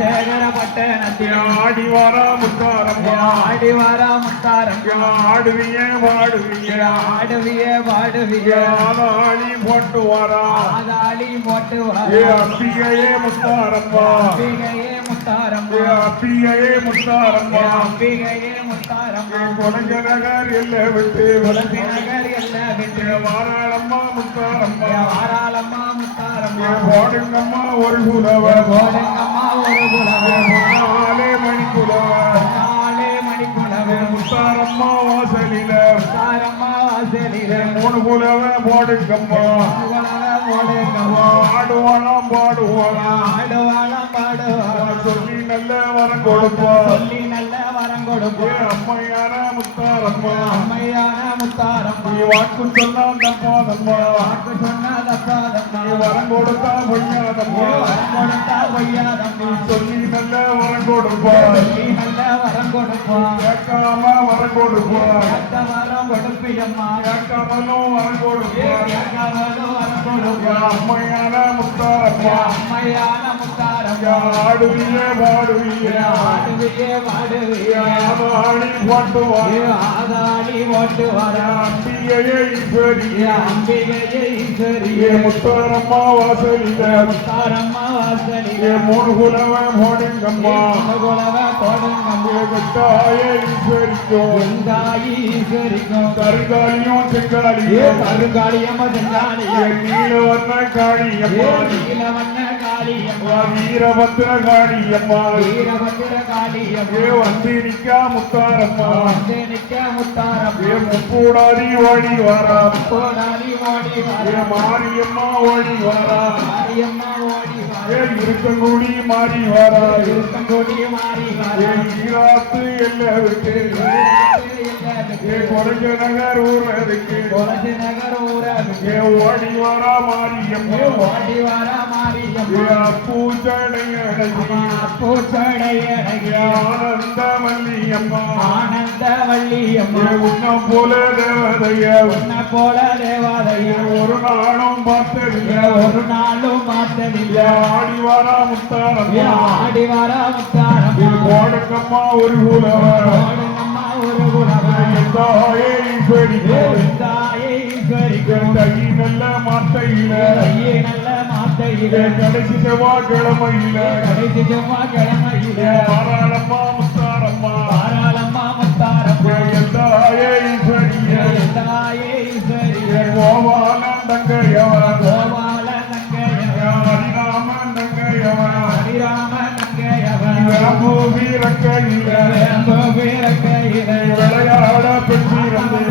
சேகரப்பட்டணத்தில் ஆடிவாரா முத்தாரம்மா ஆடிவாரா முத்தாரம்மா ஆடுவிய பாடுவிய ஆடுவிய பாடுவிய ஆதாளி போட்டு வாரா ஆதாளி போட்டு வாரா அம்பிகையே முத்தாரம்மா அம்பிகையே முத்தாரம்மா அம்பிகையே முத்தாரம்மா அம்பிகையே முத்தாரம்மா குலஞ்ச நகர் எல்லை விட்டு குலஞ்ச நகர் எல்லை விட்டு வாராளம்மா முத்தாரம்மா வாராளம்மா முத்தாரம்மா போடுங்கம்மா ஒரு குலவ போடுங்கம்மா ஒரு குலவ பொன்னாலே மணிக்குலவ பொன்னாலே மணிக்குலவ முத்தாரம்மா வாசலில முத்தாரம்மா வாசலில மூணு குலவ போடுங்கம்மா போடுங்கம்மா ஆடுவாளாம் பாடுவாளாம் ஆடுவாளாம் பாடுவாளாம் சொல்லி நல்ல வரம் கொடுப்பா சொல்லி நல்ல வரம் கொடுப்பா அம்மையான முத்தாரம்மா அம்மையான முத்தாரம்மா வாக்கு சொன்னா தப்பாதம்மா வாக்கு சொன்னா தப்பாதம்மா வரம் கொடுத்தா பொய்யாதம்மா வரம் கொடுத்தா பொய்யாதம்மா சொல்லி நல்ல வரம் கொடுப்பா சொல்லி நல்ல வரம் கொடுப்பா கேட்காம வரம் கொடுப்பா கேட்க வரம் கொடுப்பியம்மா கேட்காமலும் வரம் கொடுப்பா கேட்காமலும் வரம் கொடுப்பா அம்மையான முத்தாரம்மா அம்மையான முத்தாரம்மா ஆடுவியே பாடுவியே ஆடுவியே பாடுவியே ஆதாளி போட்டு வாரா ஆதாளி போட்டு வாரா அம்பிகையே ஈஸ்வரியே அம்பிகையே ஈஸ்வரியே முத்தாரம்மா வாசலில முத்தாரம்மா வாசலில மூணு குலவ போடுங்கம்மா மூணு குலவ போடுங்கம்மா கட்டாயே ஈஸ்வரிக்கும் வெங்காயி ஈஸ்வரிக்கும் கருங்காலியும் செங்காலியும் கருங்காலியம்மா செங்காலியும் நீலவண்ண காளியம்மா நீலவண்ண காளியம்மா வீரபத்திர காளியம்மா வீரபத்திர காளியம்மா வந்து நிக்கா முத்தாரம்மா வந்து நிக்கா முத்தாரம்மா முக்கூடாதி ஓடி வாரா முக்கூடாதி ஓடி வாரா மாரியம்மா ஓடி வாரா மாரியம்மா ஓடி வாரா இருக்கங்கூடி மாறி வாரா இருக்கங்கூடி மாறி வாரா ஈராத்து எல்லை விட்டு கொலஞ்ச நகர் ஊருக்கு கொலஞ்ச நகர் ஊருக்கு ஓடி வாரா மாரியம்மா ஓடி வாரா மாரியம்மா பூச்சடையழகி பூச்சடையழகி ஆனந்த வள்ளியம்மா ஆனந்த வள்ளியம்மா உன்ன போல தேவதைய உன்ன போல தேவதைய ஒரு நாளும் பார்த்ததில்லை ஒரு நாளும் பார்த்ததில்லை ஆடி வாரா முத்தாரம்மா ஆடி வாரா முத்தாரம்மா போடுங்கம்மா ஒரு குலவ போடுங்கம்மா ஒரு குலவ தாயே ஈஸ்வரிக்கும் தாயே ஈஸ்வரிக்கும் தையே நல்ல மாத்தையில தையே நல்ல மாத்தையில கடைசி செவ்வாய்க்கிழமையில கடைசி செவ்வாய்க்கிழமையில வாராளம்மா முத்தாரம்மா வாராளம்மா முத்தாரம்மா தாயே ஈஸ்வரியே தாயே ஈஸ்வரியே கோபாலன் தங்கையவன் கோபாலன் தங்கையவன் ஹரிராமன் தங்கையவன் ஹரிராமன் தங்கையவன் விளம்பு வீரக்கையில விளம்பு வீரக்கையில விளையாட பெற்றிருந்து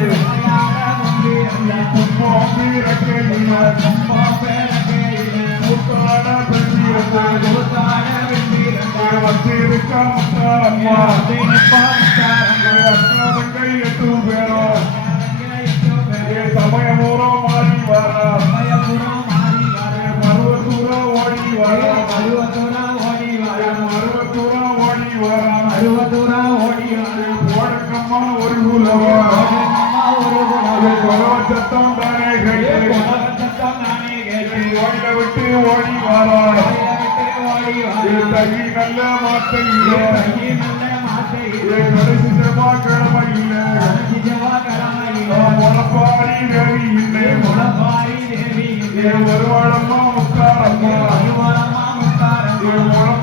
கும்பா வீரக்கையில கும்பா வீரக்கையில கூத்தாட பெற்றிருந்து கூத்தாட பெற்றிருந்து வந்திருக்க முத்தாரம்மா வந்திருப்பா முத்தாரம்மா அக்கா தங்கை 8 பேரும் சமயபுரம் மாறி வர சமயபுரம் மாறி வர மருவத்தூரா ஓடி வர மருவத்தூரா ஓடி வர மருவத்தூரா ஓடி வர மருவத்தூரா ஓடி வர போடுங்கம்மா ஒரு குலவ போடுங்கம்மா ஒரு குலவ குலவ சத்தம் தானே கேட்டு குலவ சத்தம் தானே கேட்டு ஓடில விட்டு ஓடி வாரா ஓடி வர தையே நல்ல மாத்தையில தையே நல்ல மாத்தையில கடைசி செவ்வாய்க்கிழமையில கடைசி செவ்வாய்க்கிழமையில முளப்பாரி தேவி இல்லை முளப்பாரி தேவி இல்லை வருவாளம்மா முத்தாரம்மா வருவாளம்மா முத்தாரம்மா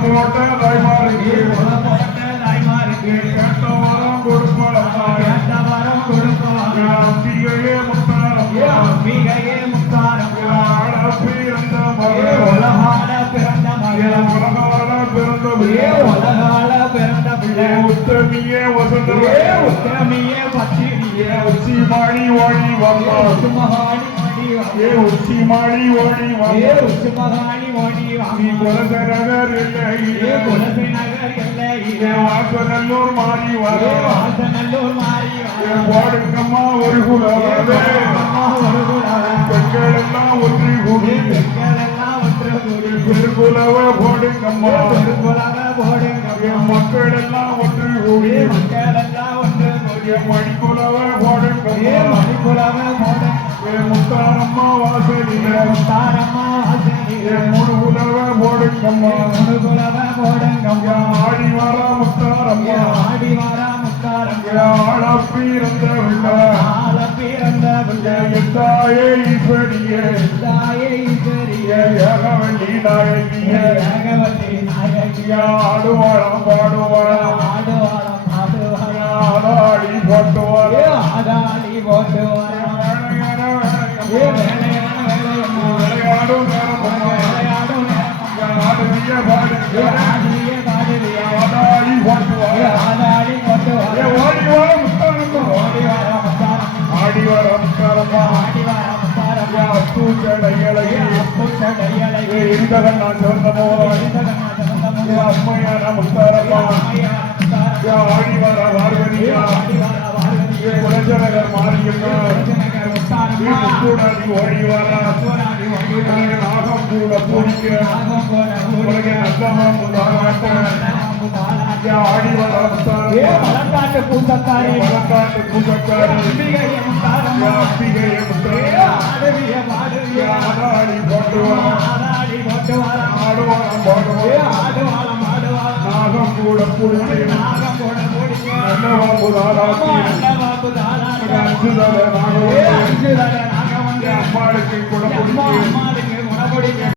முளப்போட்ட தாய்மாருக்கு முளப்போட்ட தாய்மாருக்கு கேட்ட வரம் கொடுப்பாளம்மா கேட்ட வரம் கொடுப்பாளம்மா அம்பிகையே முத்தாரம்மா அம்பிகையே முத்தாரம்மா ஆட பிறந்த மகள் உலகால பிறந்த மகள் உலகால பிறந்த பிள்ளை உலகால பிறந்த பிள்ளை உத்தமியே வசந்தமே உத்தமியே பத்தினியே உச்சி மாடி ஓடி வந்தா உச்சுமகாடி ஓடி வந்தே உச்சி மாடி ஓடி வந்தே உச்சுமகாடி ஓடி வாங்கி குலச நகர் எல்லையிலே குலச நகர் எல்லையிலே வாசநல்லூர் மாறி வர வாசநல்லூர் மாறி வர போடுங்கம்மா ஒரு குலவே ஒரு குலவே பெண்கள் எல்லாம் ஒன்று கூடி பெண்கள் எல்லாம் ஒன்று கூடி பெருகுலவ போடுங்கம்மா பெருகுலவ போடுங்கம்மா மக்கள் எல்லாம் ஒன்று கூடி மக்கள் எல்லாம் ஒன்று கூடி மணிக்குலவ போடுங்கம்மா மணிக்குலவ போடுங்க முத்தாரம்மா வாசலிலே முத்தாரம்மா வாசலிலே மூணு குலவ போடுங்கம்மா மூணு குலவ போடுங்கம்மா தாயே ஈஸ்வரியே தாயே ஈஸ்வரியே ஏகவல்லி நாயகியே ஏகவல்லி நாயகியே ஆடுவாளாம் பாடுவாளாம் ஆடுவாளாம் ஆடுவாளாம் ஆடாடி போட்டுவாளாம் ஆடாடி போட்டு வராம் வேலையான வேலையம்மா விளையாடும் நேரமம்மா விளையாடும் ஆடுவிய பாடுவிய ஆடிய பாடுவியா ஆடாடி போட்டுவாளாம் ஆடாடி போட்டு வராம் ஓடி வர முத்தானம்மா ஓடி வர முத்தாரம்மா ஆடி வர முத்தானம்மா ஆடி வர முத்தாரம்மா பூச்சடையலையே புச்சடையலை இருந்தவன் நான் சொன்னமோ அம்மையான முத்தாரம்மா ஆடி வர பார்வதியா குலஜனகர் மாரியம்மா முக்கூடாதி ஓடி வர நாகம் கூட பூடிக்க உலக நல்லமாம் தாராட்ட ஆடி வர முத்தாரம்மா மலக்காட்டு பூசக்காரி மலக்காட்டு பூசக்காரி அம்பிகைய முத்தாரம்மா அம்பிகைய முத்தாரம்மா ஆடுவிய பாடுவிய ஆடாடி போட்டு வர ஆடாடி போட்டு வராம் ஆடுவாரம் பாடுவாரம் ஆடுவாளம் ஆடுவாளம் நாகம் கூட புடிச்சு நாகம் போட முடிக்க நல்லவாம்பு தாராட்டி நல்லவாக்கு தாராட்ட அஞ்சுதல நாகம் அஞ்சுதல நாகம் வந்து அம்மாளுக்கு கூட அம்மா பிடிக்கும் அம்மாளுக்கு குணப்படிக்க